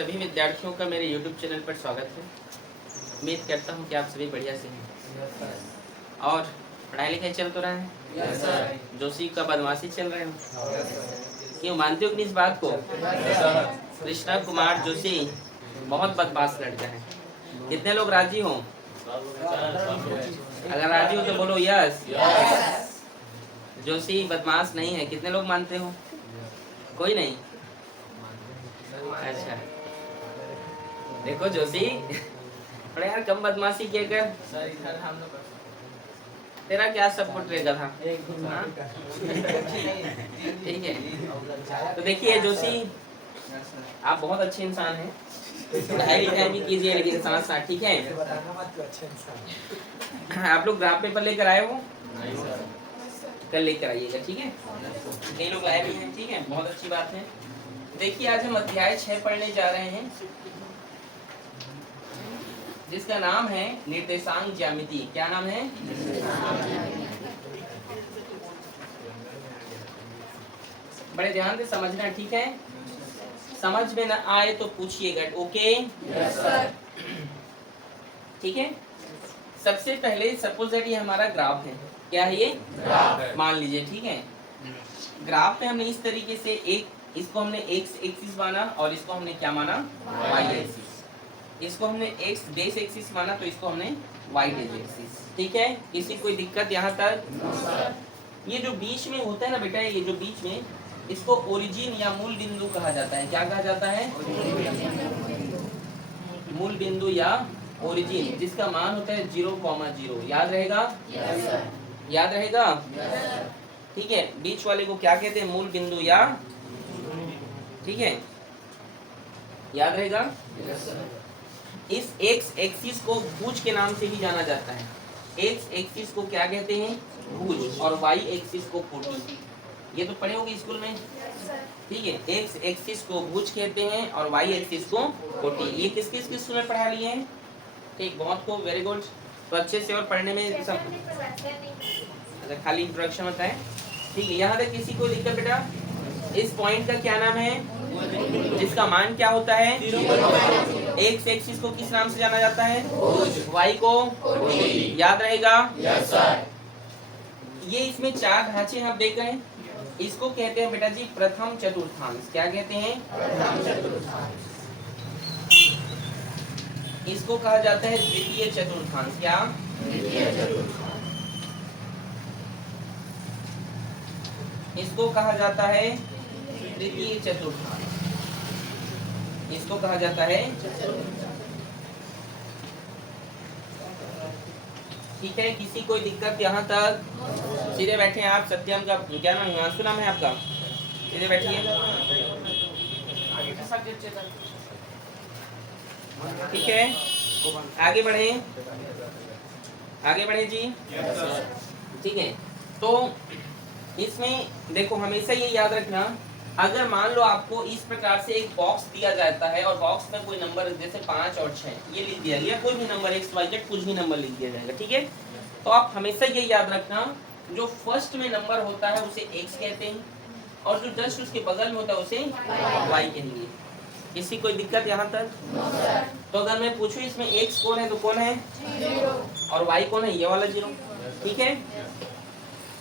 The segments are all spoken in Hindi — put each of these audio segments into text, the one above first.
सभी विद्यार्थियों का मेरे YouTube चैनल पर स्वागत है। उम्मीद करता हूँ कि आप सभी बढ़िया से हैं। और पढ़ाई लिखाई चल तो रहा है? Yes sir. जोशी का बदमाशी चल रहे हो? क्यों, मानते हो कि नहीं इस बात को? कृष्णा कुमार जोशी बहुत बदमाश लड़का है। कितने लोग राजी हो? अगर राजी हो तो बोलो यस। जोशी बदमाश नहीं है। कितने लोग मानते हो? कोई नहीं? अच्छा, देखो जोशी, अरे यार कम बदमाशी किया कर। तेरा क्या सपोर्ट रहेगा था? हाँ? ठीक है, तो देखिए जोशी, आप बहुत अच्छे इंसान हैं। पढ़ाई लिखाई भी कीजिए लेकिन साथ साथ, ठीक है? आप लोग ग्राफ पेपर लेकर आए हो? कल लेकर आइएगा, ठीक है? कई लोग लाए भी हैं, ठीक है, बहुत अच्छी बात है। देखिए आज हम अध्याय 6 पढ़ने जा रहे हैं, जिसका नाम है निर्देशांक ज्यामिति। क्या नाम है? बड़े ध्यान से समझना, ठीक है? समझ में न आए तो पूछिएगा, ओके? Yes sir. ठीक है, सबसे पहले सपोज दैट ये हमारा ग्राफ है। क्या है ये? ग्राफ है। मान लीजिए, ठीक है? ग्राफ पे हमने इस तरीके से इसको हमने एक्स एक्सिस माना और इसको हमने क्या माना? Y axis. इसको हमने एक्स बेस एक्सिस माना तो इसको हमने वाई बेस एक्सिस। ठीक है, किसी कोई दिक्कत यहाँ तक? ये जो बीच में होता है ना बेटा, ये जो बीच में, इसको ओरिजिन या मूल बिंदु कहा जाता है। क्या कहा जाता है? मूल बिंदु या ओरिजिन, जिसका मान होता है 0,0। याद रहेगा? Yes sir. याद रहेगा? Yes sir. ठीक है, बीच वाले को क्या कहते हैं? मूल बिंदु या, ठीक है, याद रहेगा? Yes sir. इस एक्स एक्सिस को भुज के नाम से भी जाना जाता है। एक्स एक्सिस को क्या कहते हैं? भुज। और वाई एक्सिस को कोटि। ये तो पढ़े होगे स्कूल में, ठीक है? एक्स एक्सिस को भुज कहते हैं और वाई एक्सिस को कोटि। ये किस किस स्कूल में पढ़ा लिए हैं? ठीक, बहुत को, वेरी गुड। तो अच्छे से और पढ़ने में सब, अच्छा खाली इंट्रोडक्शन होता है, ठीक है? यहाँ तक किसी को दिक्कत बेटा? इस पॉइंट का क्या नाम है, जिसका मान क्या होता है? एक्स एक्सिस को किस नाम से जाना जाता है? वाई को? याद रहेगा? Yes sir. ये इसमें चार ढांचे हम देख रहे हैं, इसको कहते हैं बेटा जी प्रथम चतुर्थांश। क्या कहते हैं? इसको कहा जाता है द्वितीय चतुर्थांश। क्या? इसको कहा जाता है तृतीय चतुर्थांश। इसको कहा जाता है, ठीक है? किसी कोई दिक्कत यहाँ तक? सीधे बैठे आप। सत्यम का क्या नाम? हिमांशु नाम है आपका? सीधे बैठिए, ठीक है? आगे बढ़े, आगे बढ़े जी, ठीक है? तो इसमें देखो, हमेशा ये याद रखना, अगर मान लो आपको इस प्रकार से एक बॉक्स दिया जाता है और बॉक्स में कोई नंबर जैसे 5 और 6 ये लिख दिया गया, कोई भी नंबर एक्स वाई जेड कुछ भी नंबर लिख दिया जाएगा, ठीक है? तो आप हमेशा ये याद रखना, जो फर्स्ट में नंबर होता है उसे एक्स कहते हैं और जो जस्ट उसके बगल में होता है उसे वाई कहेंगे। किसी कोई दिक्कत यहाँ तक? तो अगर मैं पूछूं इसमें एक्स कौन है तो कौन है? और वाई कौन है? ये वाला 0, ठीक है?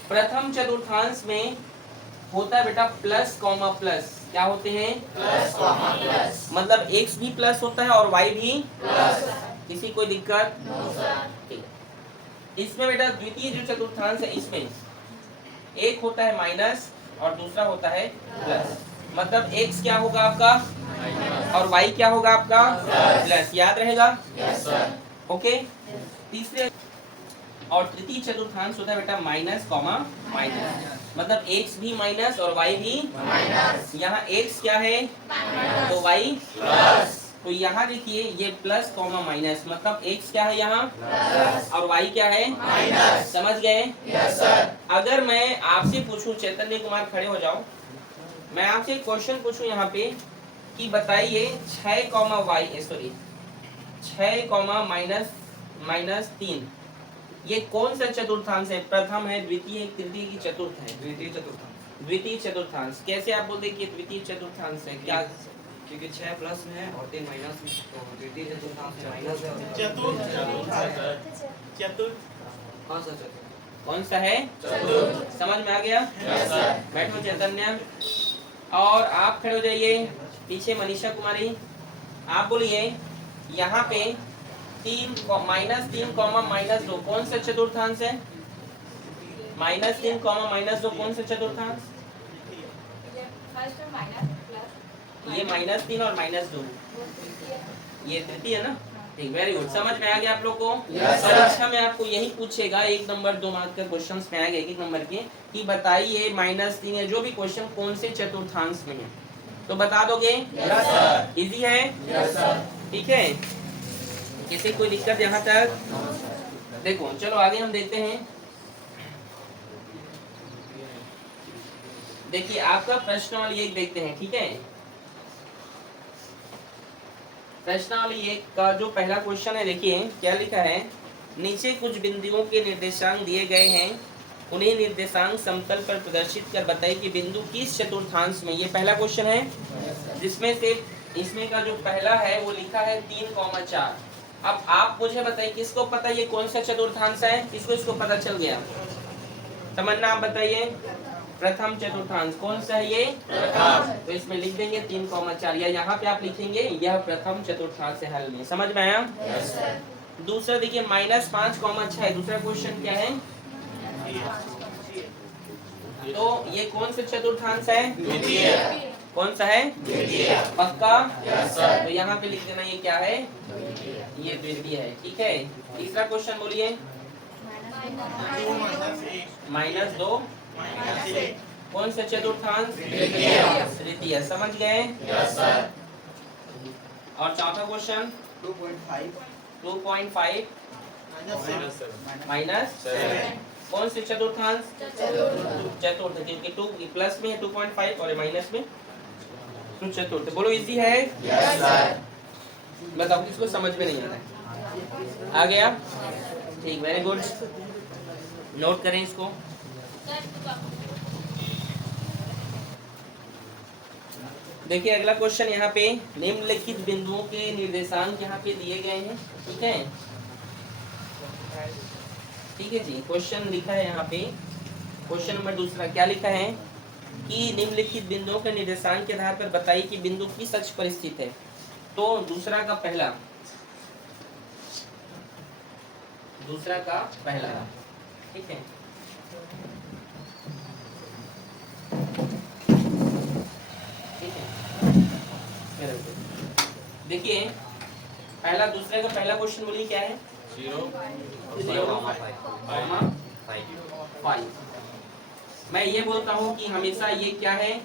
प्रथम चतुर्थांश में होता है बेटा प्लस कॉमा प्लस। क्या होते हैं? Plus comma plus. मतलब एक्स भी प्लस होता है और वाई भी प्लस। किसी कोई दिक्कत? No sir. ठीक। इसमें बेटा द्वितीय जो चतुर्थांश है इसमें एक होता है माइनस और दूसरा होता है प्लस। मतलब एक्स क्या होगा आपका और वाई क्या होगा आपका? प्लस। याद रहेगा? Yes sir. ओके। तीसरे और तृतीय चतुर्थांश होता है बेटा माइनस कॉमा माइनस। मतलब x भी माइनस और y भी माइनस। यहाँ x क्या है तो y प्लस। तो यहाँ देखिए ये प्लस कॉमा माइनस, मतलब x क्या है यहाँ प्लस और y क्या है माइनस। समझ गए? Yes sir. अगर मैं आपसे पूछूं, चैतन्य कुमार खड़े हो जाओ, मैं आपसे एक क्वेश्चन पूछूं यहाँ पे कि बताइए 6 comma Y, sorry 6 comma minus 3 ये कौन सा चतुर्थांश है? प्रथम है, द्वितीय है, तृतीय की चतुर्थ है? द्वितीय चतुर्थांश। द्वितीय चतुर्थांश। कैसे आप बोलते हैं कि द्वितीय चतुर्थांश है? क्या क्योंकि 6 प्लस में है और 3 माइनस में, तो द्वितीय चतुर्थांश में माइनस है। चतुर्थ हाँ सर चतुर्थ। कौन सा है? समझ में आ गया? Yes sir. बैठो चैतन्य। और आप खड़े हो जाइए पीछे। मनीषा कुमारी आप बोलिए यहाँ पे 3 -3 -2 कौन सा चतुर्थांश है? -3 -2 कौन सा चतुर्थांश? ये -3 और -2 ये तृतीय है ना? ठीक, वेरी गुड। समझ में आ गया आप लोग को? Yes, sir. परीक्षा में आपको यही पूछेगा 1 नंबर 2 मार्क के क्वेश्चंस में आएगा 1 नंबर के कि बताइए -3 है जो भी क्वेश्चन कौन से चतुर्थांश में है, तो बता दोगे? Yes sir. इजी है? Yes sir. ठीक है, किसी कोई दिक्कत यहाँ तक? देखो चलो आगे हम देखते हैं। देखिए आपका प्रश्नावली 1 देखते हैं। ठीक है, प्रश्नावली 1 का जो पहला क्वेश्चन है, देखिए क्या लिखा है। नीचे कुछ बिंदुओं के निर्देशांक दिए गए हैं, उन्हें निर्देशांक समतल पर प्रदर्शित कर बताइए कि बिंदु किस चतुर्थांश में। ये पहला क्वेश्चन है, जिसमें से इसमें का जो पहला है वो लिखा है 3,4। अब आप मुझे बताइए किसको पता ये कौन सा चतुर्थांश है? किसको इसको पता चल गया? तमन्ना आप बताइए प्रथम चतुर्थांश कौन सा है ये? प्रथम। तो इसमें लिख देंगे 3,4 या यहाँ पे आप लिखेंगे यह प्रथम चतुर्थांश है। हल में समझ में आया? Yes sir. दूसरा देखिए -5,6 दूसरा क्वेश्चन क्या है? तो ये कौन सा चतुर्थांश है? द्वितीय। कौन सा है? द्वितीय। पक्का? Yes sir. तो यहाँ पे लिख देना ये क्या है? ये द्वितीय है। ठीक है, तीसरा क्वेश्चन बोलिए। -2 कौन सा चतुर्थांश? द्वितीय। तृतीय। समझ गए? Yes sir. और चौथा क्वेश्चन 2.5 माइनस कौन से चतुर्थांश? चतुर्थ, क्योंकि 2 प्लस में है 2.5 और माइनस में तो चतुर्थ। बोलो इजी है? Yes sir. बताओ किसको समझ में नहीं आ रहा है? आ गया? ठीक, वेरी गुड। नोट करें इसको। देखिए अगला क्वेश्चन यहाँ पे निम्नलिखित बिंदुओं के निर्देशांक यहाँ पे दिए गए हैं। ठीक है, ठीक है जी। क्वेश्चन लिखा है यहाँ पे, क्वेश्चन नंबर दूसरा क्या लिखा है कि निम्नलिखित बिंदुओं के निर्देशांक के आधार पर बताइए कि बिंदु किस अक्ष पर स्थित है। तो दूसरा का पहला ठीक है, देखिए पहला दूसरे का पहला क्वेश्चन बोलिए क्या है? 0,5। मैं ये बोलता हूँ कि हमेशा ये क्या है?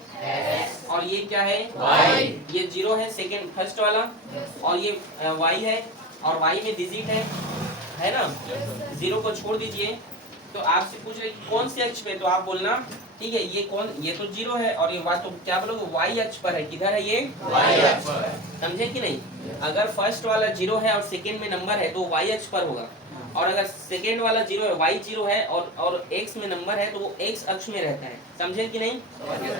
और ये क्या है? Y। ये 0 है सेकंड फर्स्ट वाला, और ये y है, और y में डिजिट है ना? 0 को छोड़ दीजिए। तो आपसे पूछ रहे कि कौन से अक्ष पे, तो आप बोलना ठीक है ये कौन, ये तो 0 है, और ये बात तो क्या बोलोगे y अक्ष पर है। किधर है ये? Y अक्ष पर। समझे कि नहीं? अगर फर्स्ट वाला 0 है और सेकंड में नंबर है तो y अक्ष पर होगा, और अगर सेकंड वाला 0 है y 0 है और x में नंबर है तो वो x अक्ष में रहता है। समझे कि नहीं?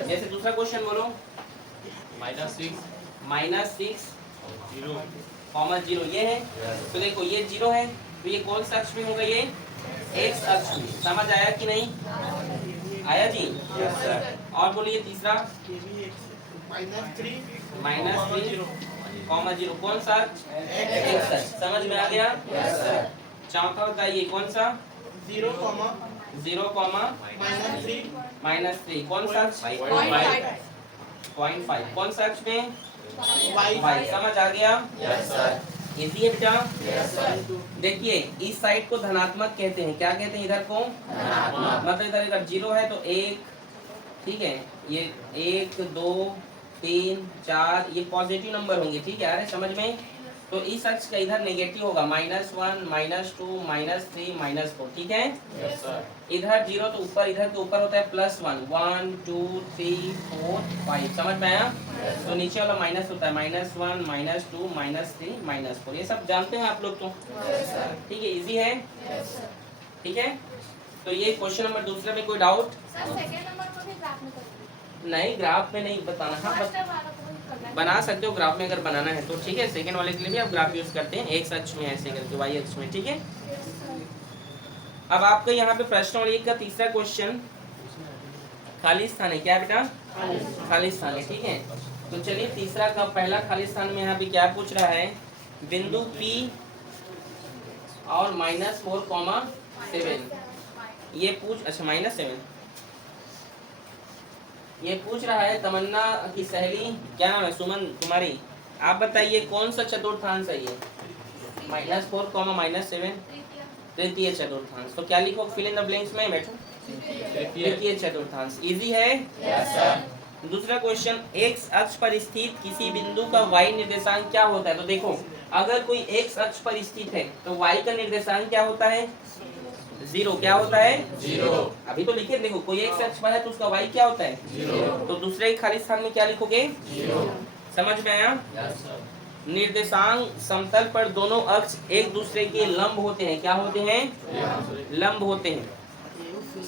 जैसे दूसरा क्वेश्चन बोलो। -6 -0 ये है। तो देखो ये 0 है, तो ये कौन सा अक्ष में होगा? ये x अक्ष में। समझ आया कि नहीं? आया जी? Yes sir. और बोलिए तीसरा -3 -0 कौन सा? x अक्ष। समझ में आ गया? Yes sir. चौथा बताइए कौन सा? 0, -3 कौन सा? 0.5 कौन सा अक्ष में? y। समझ आ गया? Yes sir. इजी है बेटा? Yes sir. देखिए इस साइड को धनात्मक कहते हैं। क्या कहते हैं इधर को? मतलब इधर 0 है तो 1, ठीक है, ये 1 2 3 4 ये पॉजिटिव नंबर होंगे। ठीक है, आ रहे समझ में? तो इस अक्ष का इधर नेगेटिव होगा, -1 -2 -3 -4। ठीक है, यस सर। इधर 0 तो ऊपर, इधर के ऊपर होता है +1 1 2 3 4 5। समझ में आया? तो नीचे वाला माइनस होता है -1 -2 -3 -4। ये सब जानते हैं आप लोग तो? ठीक है, इजी है? ठीक है, तो ये क्वेश्चन नंबर दूसरे में कोई डाउट? सर सेकंड नंबर को भी ग्राफ में करिए। नहीं, ग्राफ में नहीं बताना। हाँ मास्टर वाला को भी बना सकते हो ग्राफ में अगर बनाना है तो, ठीक है। सेकंड वाले के लिए भी आप ग्राफ यूज करते हैं, एक्स अक्ष में ऐसे करके, वाई अक्ष में, ठीक है। अब आपका यहाँ पे प्रश्न नंबर 1 का तीसरा क्वेश्चन खाली स्थान है, क्या बेटा? खाली स्थान है, ठीक है। तो चलिए तीसरा का पहला खाली स्थान में यहाँ पे क्या पूछ रहा है, बिंदु P और -4,7 ये पूछ, अच्छा -7 ये पूछ रहा है। तमन्ना की सहेली, क्या नाम है? सुमन कुमारी, आप बताइए कौन सा चतुर्थांश है ये? -4, -7 तृतीय चतुर्थांश। तो क्या लिखो फिल इन द ब्लैंक्स में बैठो, तृतीय चतुर्थांश। इजी है? Yes sir. दूसरा क्वेश्चन, एक्स अक्ष पर स्थित किसी बिंदु का वाई निर्देशांक क्या होता है? तो देखो अगर कोई एक्स अक्ष पर स्थित है तो वाई का निर्देशांक क्या होता है? 0। क्या होता है? 0। अभी तो लिखे, देखो कोई एक्स अक्ष पर है तो उसका वाई क्या होता है? 0। तो दूसरे खाली स्थान में क्या लिखोगे? 0। समझ में आया? Yes sir. निर्देशांक समतल पर दोनों अक्ष एक दूसरे के लंब होते हैं। क्या होते हैं? लंब होते हैं।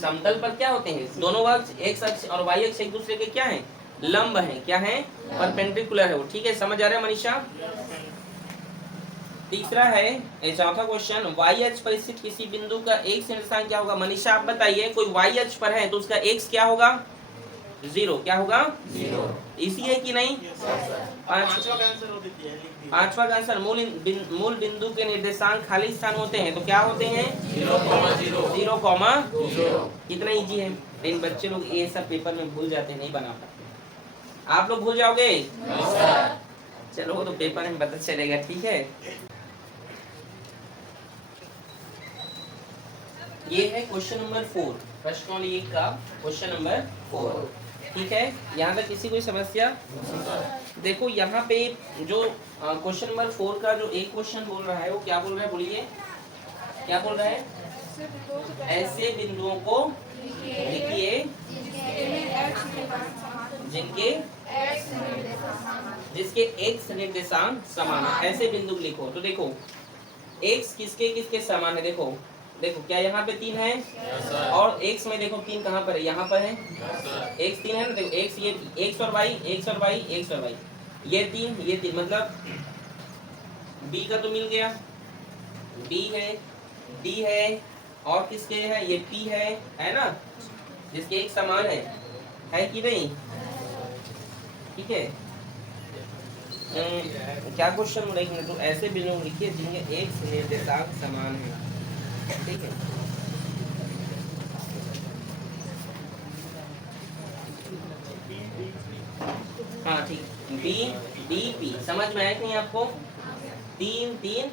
समतल पर क्या होते हैं? दोनों अक्ष, एक्स अक्ष और वाई अक्ष एक दूसरे के क्या हैं? लंब हैं। क्या है? परपेंडिकुलर है वो, ठीक है। समझ आ रहा है मनीषा? तीसरा है, चौथा क्वेश्चन, वाई अक्ष पर स्थित किसी बिंदु का एक्स निर्देशांक क्या होगा? मनीषा आप बताइए, कोई वाई अक्ष पर है तो उसका एक्स क्या होगा? 0। क्या होगा? 0। इसी है कि नहीं? पांचवा का आंसर, मूल बिंदु के निर्देशांक खाली स्थान होते हैं तो क्या होते हैं? 0,0। 0,0। कितना इजी है, लेकिन बच्चे लोग ये सब पेपर में भूल जाते हैं, नहीं बना पाते। आप लोग भूल जाओगे? Yes sir. चलो वो तो पेपर में पता चलेगा, ठीक है। ये है क्वेश्चन नंबर 4, प्रश्न नंबर 1 का क्वेश्चन नंबर 4, ठीक है। यहाँ तक किसी कोई समस्या? देखो यहाँ पे जो क्वेश्चन नंबर 4 का जो एक क्वेश्चन बोल रहा है वो क्या बोल रहा है, बोलिए क्या बोल रहा है? ऐसे बिंदुओं को लिखिए जिसके एक्स निर्देशांक समान है। ऐसे बिंदु लिखो। तो देखो एक्स किसके किसके समान है? देखो देखो क्या यहाँ पे 3 है? Yes sir. और एक्स में देखो 3 कहाँ पर है? यहाँ पर है। Yes sir. एक्स 3 है ना, देखो एक्स, ये एक्स और वाई, एक्स और वाई, एक्स और वाई, ये 3 मतलब बी का तो मिल गया, बी है, डी है, और किसके है? ये पी है ना, जिसके एक समान है कि नहीं? ठीक है। क्या क्वेश्चन लिखेंगे? तो ऐसे बिंदु लिखिए जिनके एक्स निर्देशांक समान है, ठीक है। हाँ ठीक, बी डी पी समझ में आया कि नहीं आपको? 3 3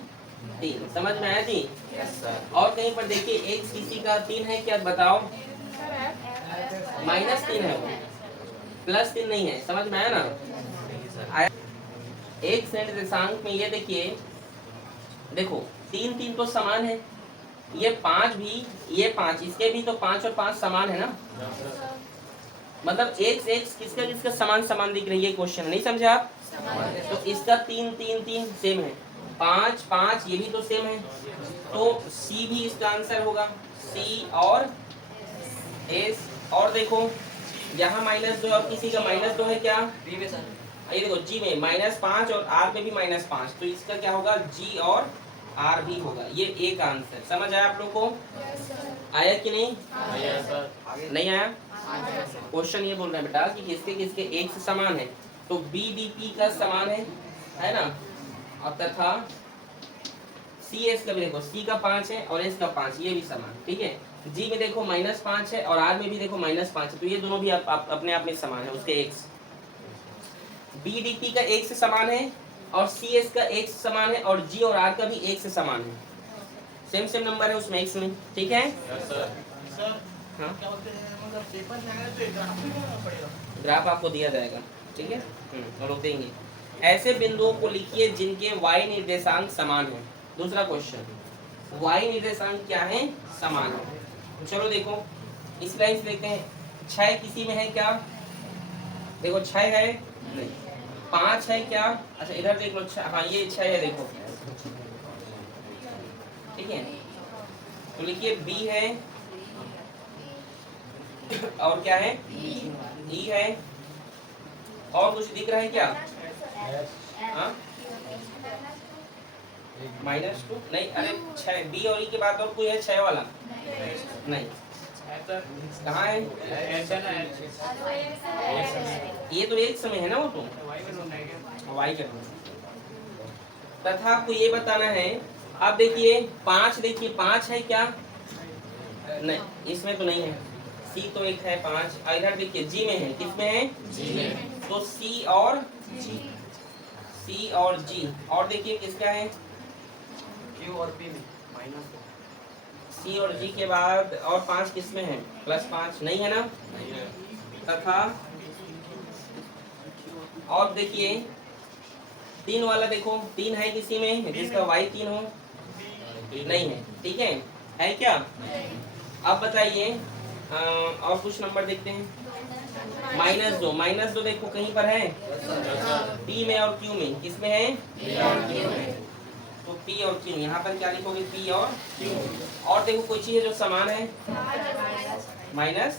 3 समझ में आया जी? Yes sir. और कहीं पर देखिए एक्स किसी का 3 है क्या? बताओ। -3 है वो, +3 नहीं है। समझ में आया ना? आया। एक निर्देशांक में ये देखिए, देखो 3 3 तो समान है, ये 5 भी, ये 5, इसके भी तो 5 और 5 समान है ना, मतलब एक्स एक्स किसका किसका समान समान दिख रही है? क्वेश्चन नहीं समझे आप? तो इसका 3 3 3 सेम है, 5 5 ये भी तो सेम है, तो सी भी इसका आंसर होगा, सी और एस। और देखो यहाँ -2 और किसी का -2 है क्या? बी में सर। ये देखो जी में -5 और आर में भी -5, तो इसका क्या होगा? जी और आर भी होगा। ये एक आंसर। समझ आया आप लोग को? आया कि नहीं? Yes sir. नहीं आया? क्वेश्चन ये बोल रहे हैं बेटा कि किसके किसके एक से समान है, तो बी डी पी का समान है ना, और तथा सी एस का भी देखो, सी का 5 है और एस का 5, ये भी समान, ठीक है। जी में देखो -5 है और आर में भी देखो -5 है, तो ये दोनों भी आप अपने आप में समान है उसके एक्स। बी डी पी का 1 से समान है और सी एस का 1 से समान है और जी और आर का भी 1 से समान है, सेम सेम नंबर है उसमें एक्स में, ठीक है। Yes sir. सर हाँ क्या बोलते हैं, मतलब पेपर में आएगा तो ग्राफ भी बनाना पड़ेगा? ग्राफ आपको दिया जाएगा, ठीक है। और लोग देंगे। ऐसे बिंदुओं को लिखिए जिनके y निर्देशांक समान है। दूसरा क्वेश्चन, y निर्देशांक क्या है? समान है। चलो देखो इस लाइन से देखते हैं, 6 किसी में है क्या? देखो 6 है नहीं, 5 है क्या? अच्छा इधर देख लो, हाँ ये 6 है, देखो ठीक है। तो लिखिए b है और क्या है? ई है, और कुछ दिख रहा है क्या? हाँ -2 नहीं, अरे 6 बी और ई के बाद और कोई है 6 वाला? नहीं, कहाँ है? ये तो एक समय है ना, वो तो वाई कर तथा आपको ये बताना है। अब देखिए 5, देखिए 5 है क्या? नहीं, इसमें तो नहीं है। सी तो एक है 5, इधर देखिए जी में है, किसमें है? जी में। तो सी और जी, सी और जी, और देखिए किसका है? क्यू और पी में माइनस सी और जी के बाद और 5 किसमें है? +5 नहीं है ना? तथा और देखिए 3 वाला देखो, 3 है किसी में जिसका y 3 हो? नहीं है, ठीक है क्या? अब बताइए और कुछ नंबर देखते हैं। -2 देखो कहीं पर है P में और Q में, किसमें है? तो P और Q, यहाँ पर क्या लिखोगे? P और Q। और देखो कोई चीज है जो समान है? माइनस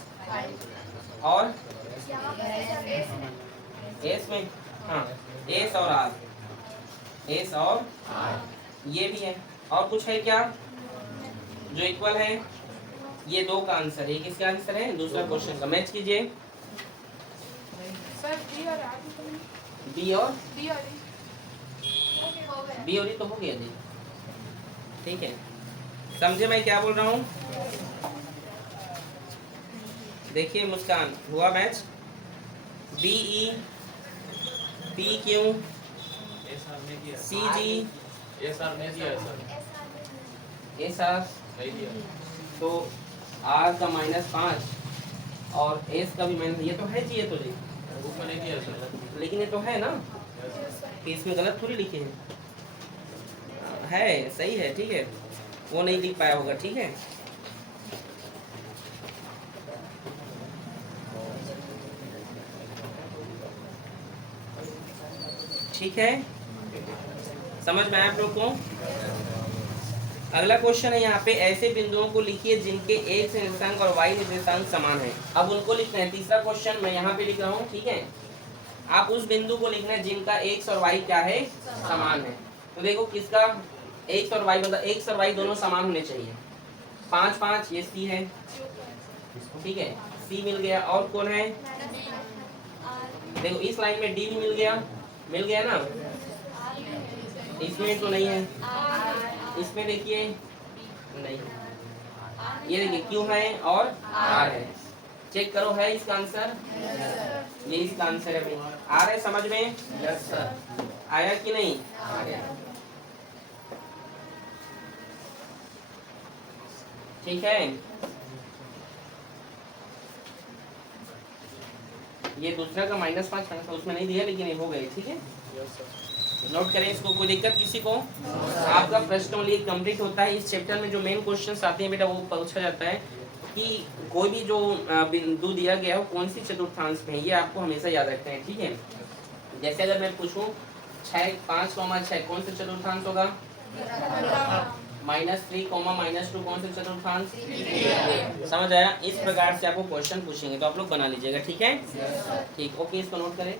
और S में, हाँ S और R, S और ये भी है। और कुछ है क्या जो इक्वल है? ये 2 का आंसर है। किसका आंसर है? दूसरा क्वेश्चन का। मैच कीजिए। सर बी और आर बी और बी और बी और ई तो हो गया जी, ठीक है। समझे मैं क्या बोल रहा हूँ? देखिए मुस्कान, हुआ match? B E, P Q, C G, S R, तो आर का -5 और एस का भी माइनस, ये तो है जी, ये तो जी, लेकिन ये तो है ना, कि इसमें गलत थोड़ी लिखे हैं। है सही है, ठीक है, वो नहीं लिख पाया होगा, ठीक है। ठीक है, समझ में आया आप लोग को? अगला क्वेश्चन है यहाँ पे, ऐसे बिंदुओं को लिखिए जिनके x निर्देशांक और y निर्देशांक समान है। अब उनको लिखना है। तीसरा क्वेश्चन मैं यहाँ पे लिख रहा हूँ, ठीक है। आप उस बिंदु को लिखना है जिनका x और y क्या है? समान है। तो देखो किसका x और y, मतलब x और y दोनों समान होने चाहिए। 5 5 ये c है, ठीक है, c मिल गया। और कौन है? देखो इस लाइन में d भी मिल गया ना, इसमें तो नहीं है, इसमें देखिए नहीं, ये देखिए क्यू है और आर है। चेक करो है इसका आंसर? ये इसका आंसर है भाई। आ रहा है समझ में? Yes sir. आया कि नहीं? आ गया। ठीक है, ये दूसरा का -5 उसमें नहीं दिया, लेकिन ये हो गए, ठीक है। नोट करें इसको। कोई दिक्कत किसी को? आपका प्रश्नावली कंप्लीट होता है। इस चैप्टर में जो मेन क्वेश्चंस आते हैं बेटा वो पूछा जाता है कि कोई भी जो बिंदु दिया गया हो कौन सी चतुर्थांश में है, ये आपको हमेशा याद रखना है, ठीक है। जैसे अगर मैं पूछूं 6 5, 6 कौन सा चतुर्थांश होगा? -3, -2 कौन सा चतुर्थांश? समझ आया? इस प्रकार से आपको क्वेश्चन पूछेंगे तो आप लोग बना लीजिएगा, ठीक है। ठीक, ओके, इसको नोट करें।